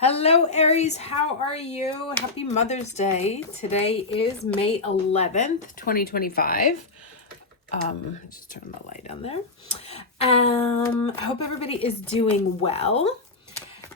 Hello, Aries. How are you? Happy Mother's Day. Today is May 11th, 2025. Just turn the light on there. I hope everybody is doing well.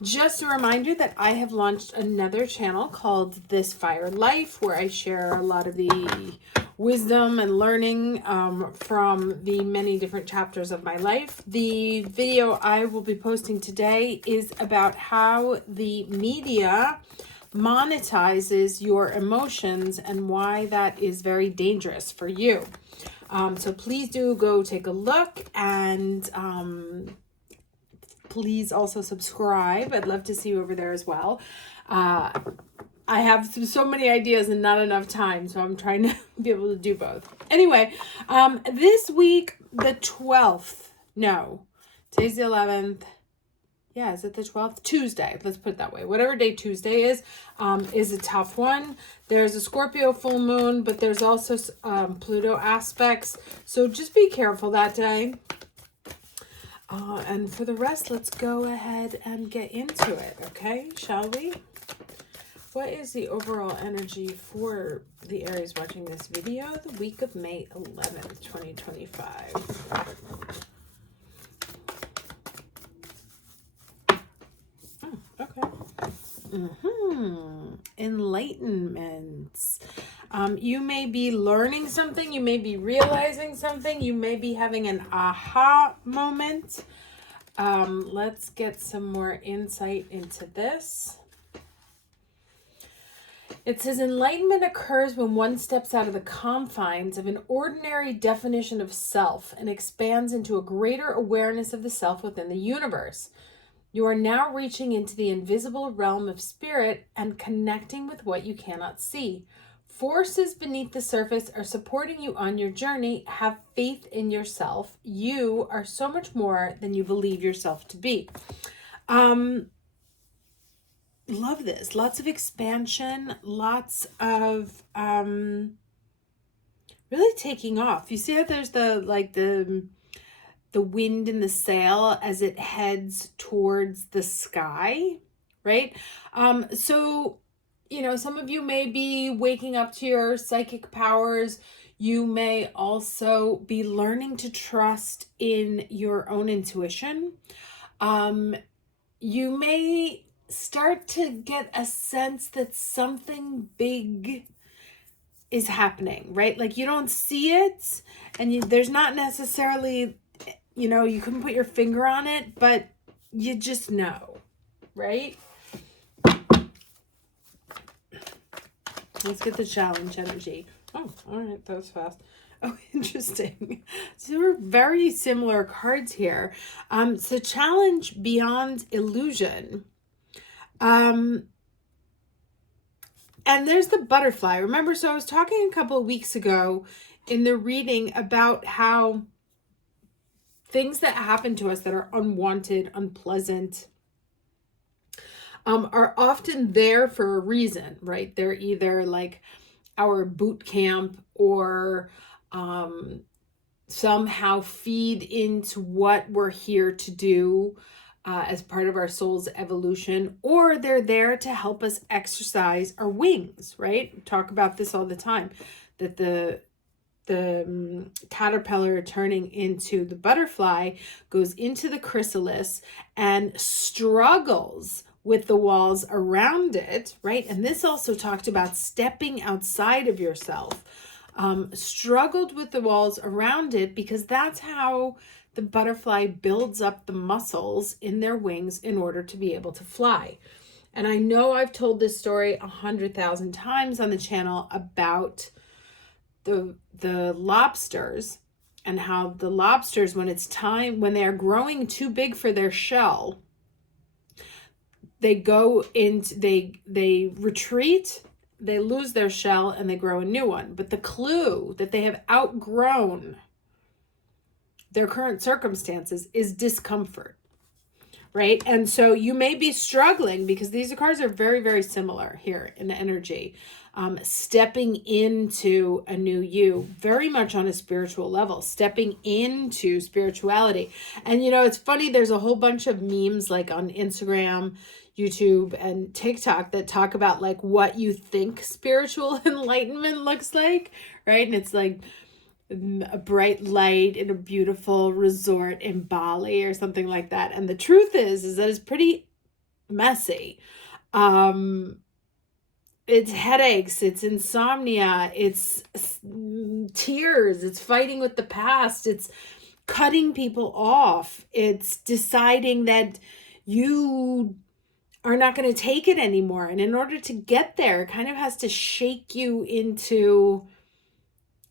Just a reminder that I have launched another channel called This Fire Life, where I share a lot of the wisdom and learning from the many different chapters of my life. The video I will be posting today is about how the media monetizes your emotions and why that is very dangerous for you. So please do go take a look, and please also subscribe. I'd love to see you over there as well. I have so many ideas and not enough time, so I'm trying to be able to do both. Anyway, this week, the 12th, no, today's the 11th. Yeah, is it the 12th? Tuesday, let's put it that way. Whatever day Tuesday is a tough one. There's a Scorpio full moon, but there's also Pluto aspects. So just be careful that day. And for the rest, let's go ahead and get into it, okay? Shall we? What is the overall energy for the Aries watching this video the week of May 11th, 2025? Okay. Enlightenment. You may be learning something. You may be realizing something. You may be having an aha moment. Let's get some more insight into this. It says enlightenment occurs when one steps out of the confines of an ordinary definition of self and expands into a greater awareness of the self within the universe. You are now reaching into the invisible realm of spirit and connecting with what you cannot see. Forces beneath the surface are supporting you on your journey. Have faith in yourself. You are so much more than you believe yourself to be. Love this. Lots of expansion, lots of really taking off. You see how there's the wind in the sail as it heads towards the sky, right? So, you know, some of you may be waking up to your psychic powers. You may also be learning to trust in your own intuition. You may start to get a sense that something big is happening, right? Like you don't see it, and there's not necessarily, you know, you couldn't put your finger on it, but you just know, right? Let's get the challenge energy. Oh, all right, that was fast. Oh, interesting. So there are very similar cards here. So challenge beyond illusion. And there's the butterfly. Remember, so I was talking a couple of weeks ago in the reading about how things that happen to us that are unwanted, unpleasant, are often there for a reason, right? They're either like our boot camp or somehow feed into what we're here to do as part of our soul's evolution, or they're there to help us exercise our wings, right? We talk about this all the time, that the caterpillar turning into the butterfly goes into the chrysalis and struggles with the walls around it, right? And this also talked about stepping outside of yourself, struggled with the walls around it, because that's how the butterfly builds up the muscles in their wings in order to be able to fly. And I know I've told this story 100,000 times on the channel about the lobsters, and how the lobsters, when it's time, when they're growing too big for their shell, they go into, they retreat, they lose their shell, and they grow a new one. But the clue that they have outgrown their current circumstances is discomfort, right? And so you may be struggling because these cards are very, very similar here in energy. Stepping into a new you, very much on a spiritual level, stepping into spirituality. And it's funny, there's a whole bunch of memes like on Instagram, YouTube, and TikTok that talk about like what you think spiritual enlightenment looks like, right? And it's like a bright light in a beautiful resort in Bali or something like that. And the truth is that it's pretty messy. It's headaches, it's insomnia, it's tears, it's fighting with the past, it's cutting people off, it's deciding that you are not going to take it anymore. And in order to get there, it kind of has to shake you into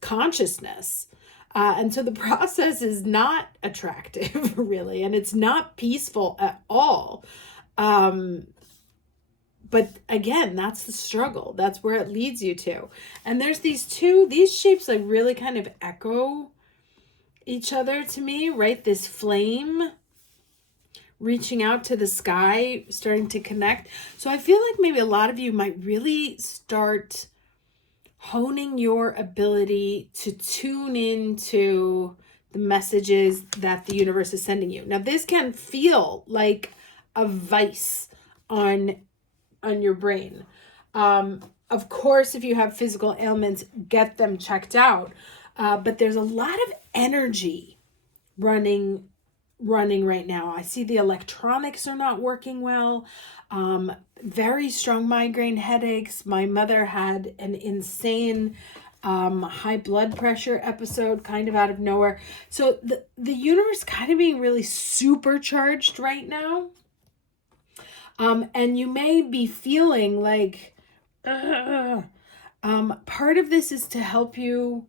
consciousness. And so the process is not attractive, really, and it's not peaceful at all. But again, that's the struggle. That's where it leads you to. And there's these shapes like really kind of echo each other to me, right? This flame reaching out to the sky, starting to connect. So I feel like maybe a lot of you might really start honing your ability to tune into the messages that the universe is sending you. Now, this can feel like a vice on your brain. Of course, if you have physical ailments, get them checked out. But there's a lot of energy running right now. I see the electronics are not working well. Very strong migraine headaches. My mother had an insane high blood pressure episode kind of out of nowhere. So the universe kind of being really supercharged right now. And you may be feeling like, part of this is to help you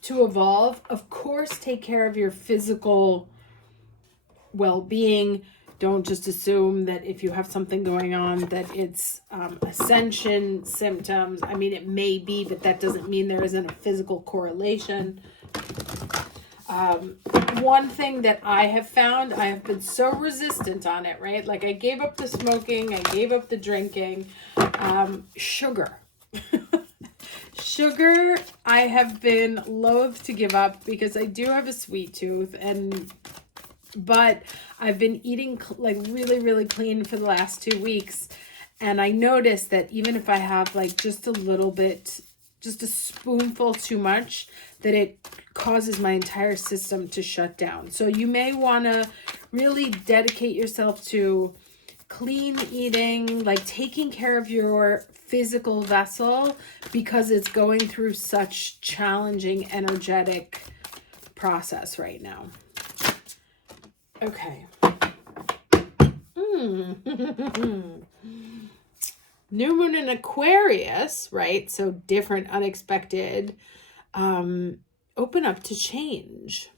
to evolve. Of course, take care of your physical well-being. Don't just assume that if you have something going on that it's ascension symptoms. I mean, it may be, but that doesn't mean there isn't a physical correlation. One thing that I have found, I have been so resistant on it, right? Like I gave up the smoking, I gave up the drinking, sugar. Sugar, I have been loath to give up because I do have a sweet tooth, but I've been eating like really, really clean for the last 2 weeks. And I noticed that even if I have like just a little bit, just a spoonful too much, that it causes my entire system to shut down. So you may want to really dedicate yourself to clean eating, like taking care of your physical vessel because it's going through such challenging energetic process right now. Okay. New moon in Aquarius, right? So different, unexpected, open up to change.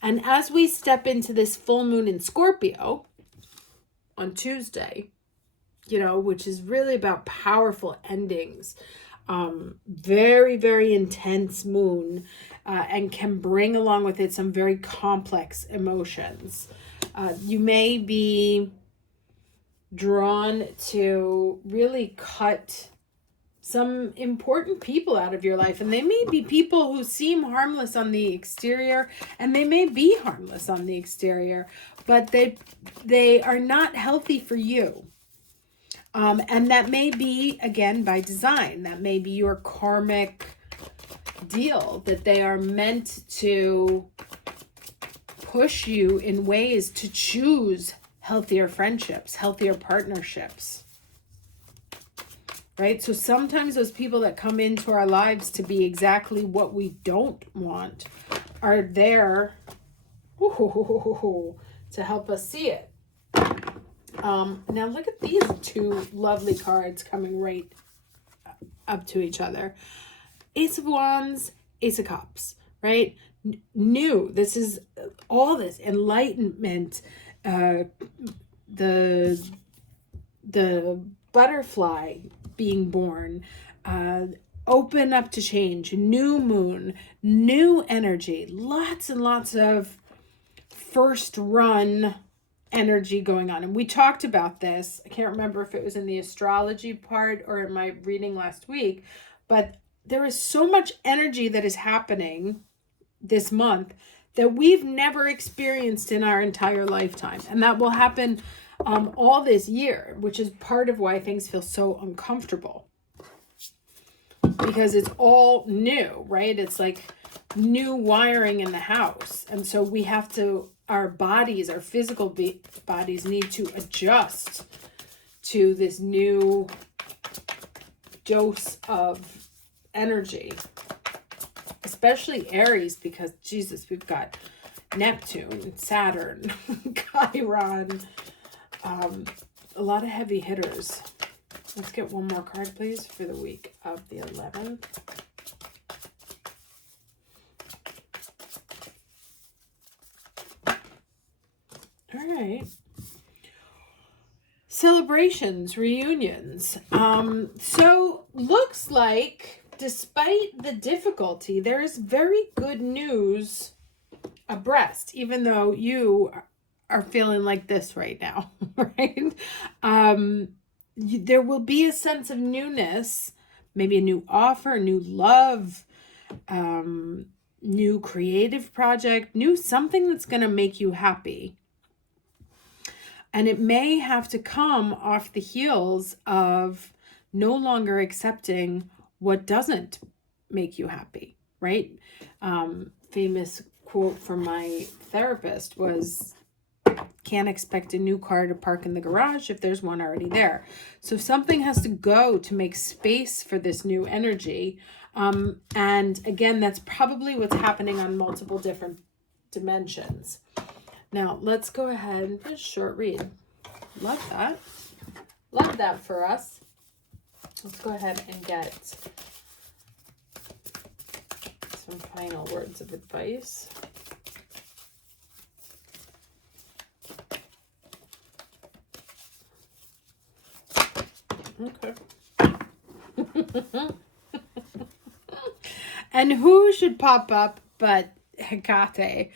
And as we step into this full moon in Scorpio on Tuesday, which is really about powerful endings, very, very intense moon, and can bring along with it some very complex emotions. You may be drawn to really cut some important people out of your life, and they may be people who seem harmless on the exterior, and they may be harmless on the exterior, but they are not healthy for you. And that may be, again, by design. That may be your karmic deal, that they are meant to push you in ways to choose healthier friendships, healthier partnerships, right? So sometimes those people that come into our lives to be exactly what we don't want are there to help us see it. Now look at these two lovely cards coming right up to each other. Ace of Wands, Ace of Cups, right? New. This is all this enlightenment, the butterfly being born, open up to change, new moon, new energy, lots and lots of first run energy going on. And we talked about this. I can't remember if it was in the astrology part or in my reading last week, but there is so much energy that is happening this month that we've never experienced in our entire lifetime. And that will happen all this year, which is part of why things feel so uncomfortable. Because it's all new, right? It's like new wiring in the house. And so we have to, our bodies, our physical bodies need to adjust to this new dose of energy. Especially Aries, because Jesus, we've got Neptune, Saturn, Chiron, a lot of heavy hitters. Let's get one more card, please, for the week of the 11th. All right. Celebrations, reunions. So looks like despite the difficulty, there is very good news abreast, even though you are feeling like this right now, right? There will be a sense of newness, maybe a new offer, new love, new creative project, new something that's going to make you happy. And it may have to come off the heels of no longer accepting what doesn't make you happy, right? Famous quote from my therapist was, can't expect a new car to park in the garage if there's one already there. So something has to go to make space for this new energy. And again, that's probably what's happening on multiple different dimensions. Now, let's go ahead and just short read. Love that. Love that for us. Let's go ahead and get some final words of advice. Okay. And who should pop up but Hecate,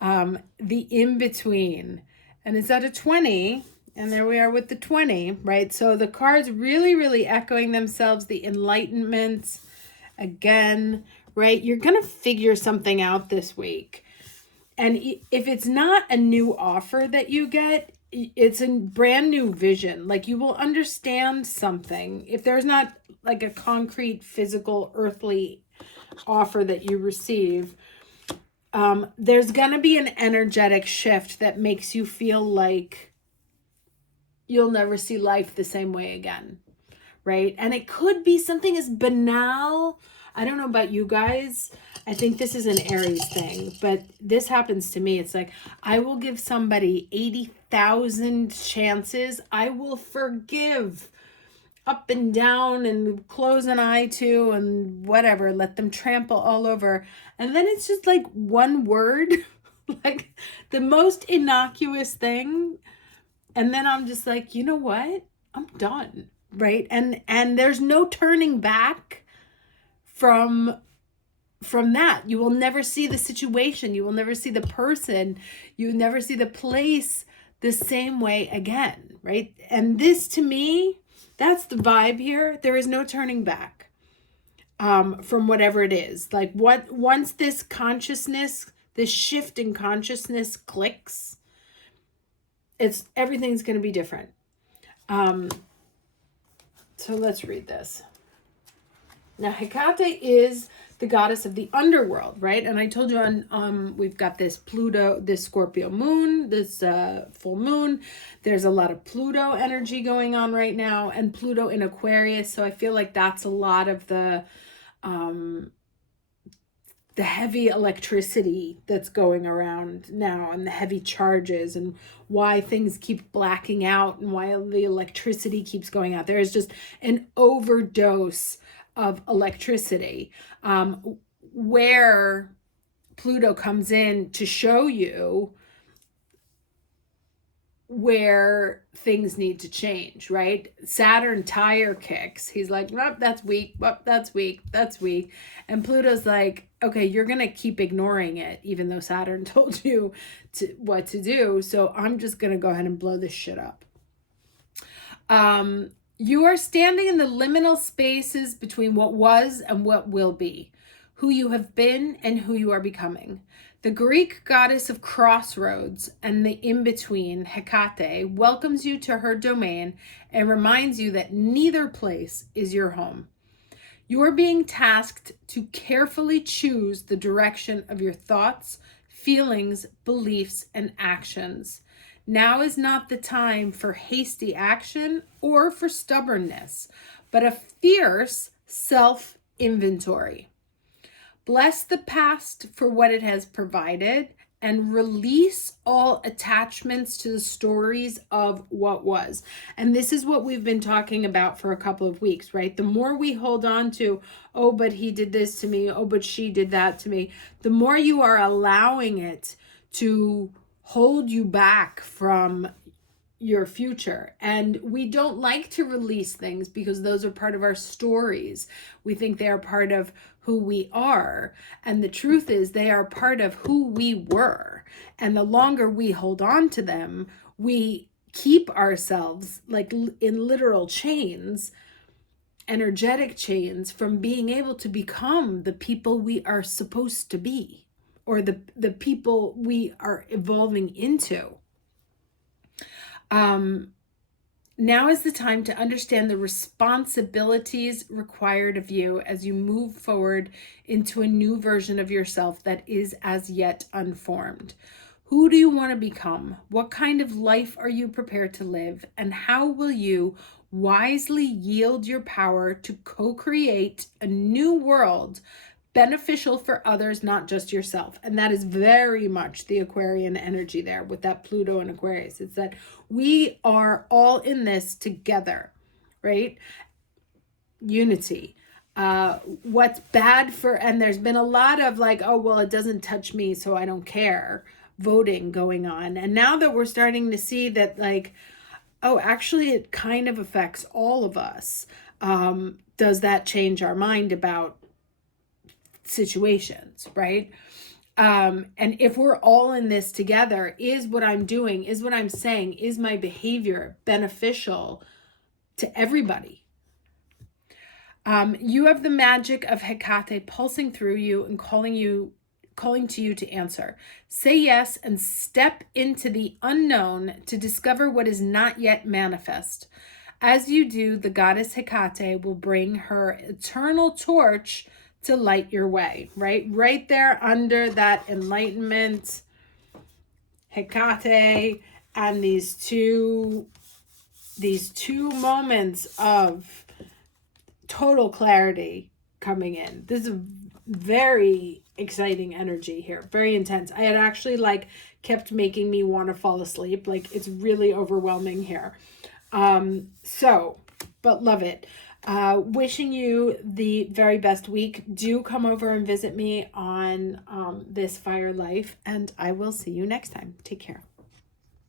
the in-between. And it's at a 20, and there we are with the 20, right? So the cards really, really echoing themselves, the Enlightenment, again, right? You're going to figure something out this week. And if it's not a new offer that you get, it's a brand new vision. Like you will understand something. If there's not like a concrete, physical, earthly offer that you receive, there's going to be an energetic shift that makes you feel like you'll never see life the same way again, right? And it could be something as banal. I don't know about you guys. I think this is an Aries thing, but this happens to me. It's like, I will give somebody 80,000 chances. I will forgive up and down and close an eye to and whatever, let them trample all over. And then it's just like one word, like the most innocuous thing. And then I'm just like, you know what? I'm done, right? And there's no turning back from that. You will never see the situation. You will never see the person. You will never see the place the same way again, right? And this, to me, that's the vibe here. There is no turning back from whatever it is. Like once this consciousness, this shift in consciousness clicks, everything's going to be different. So let's read this. Now, Hecate is the goddess of the underworld, right? And I told you we've got this Pluto, this Scorpio moon, this full moon. There's a lot of Pluto energy going on right now, and Pluto in Aquarius. So I feel like that's a lot of the heavy electricity that's going around now, and the heavy charges, and why things keep blacking out, and why the electricity keeps going out. There is just an overdose of electricity, where Pluto comes in to show you where things need to change, right? Saturn tire kicks. He's like, nope, that's weak. Well, that's weak. That's weak. And Pluto's like, okay, you're going to keep ignoring it, even though Saturn told you what to do. So I'm just going to go ahead and blow this shit up. You are standing in the liminal spaces between what was and what will be, who you have been and who you are becoming. The Greek goddess of crossroads and the in-between, Hecate, welcomes you to her domain and reminds you that neither place is your home. You are being tasked to carefully choose the direction of your thoughts, feelings, beliefs, and actions. Now is not the time for hasty action or for stubbornness, but a fierce self-inventory. Bless the past for what it has provided and release all attachments to the stories of what was. And this is what we've been talking about for a couple of weeks, right? The more we hold on to, oh, but he did this to me, oh, but she did that to me, the more you are allowing it to hold you back from your future. And we don't like to release things because those are part of our stories. We think they are part of who we are. And the truth is they are part of who we were. And the longer we hold on to them, we keep ourselves like in literal chains, energetic chains, from being able to become the people we are supposed to be, or the people we are evolving into. Now is the time to understand the responsibilities required of you as you move forward into a new version of yourself that is as yet unformed. Who do you want to become? What kind of life are you prepared to live? And how will you wisely yield your power to co-create a new world beneficial for others, not just yourself? And that is very much the Aquarian energy there with that Pluto and Aquarius. It's that we are all in this together, right? Unity. What's bad for, and there's been a lot of like, oh, well, it doesn't touch me, so I don't care, voting going on. And now that we're starting to see that, like, oh, actually, it kind of affects all of us. Does that change our mind about situations, right? And if we're all in this together, is what I'm doing, is what I'm saying, is my behavior beneficial to everybody? You have the magic of Hecate pulsing through you and calling to you to answer. Say yes and step into the unknown to discover what is not yet manifest. As you do, the goddess Hecate will bring her eternal torch to light your way, right? Right there under that enlightenment, Hecate, and these two moments of total clarity coming in. This is very exciting energy here, very intense. I had actually like kept making me want to fall asleep. Like it's really overwhelming here. But love it. Wishing you the very best week. Do come over and visit me on this Fire Life, and I will see you next time. Take care.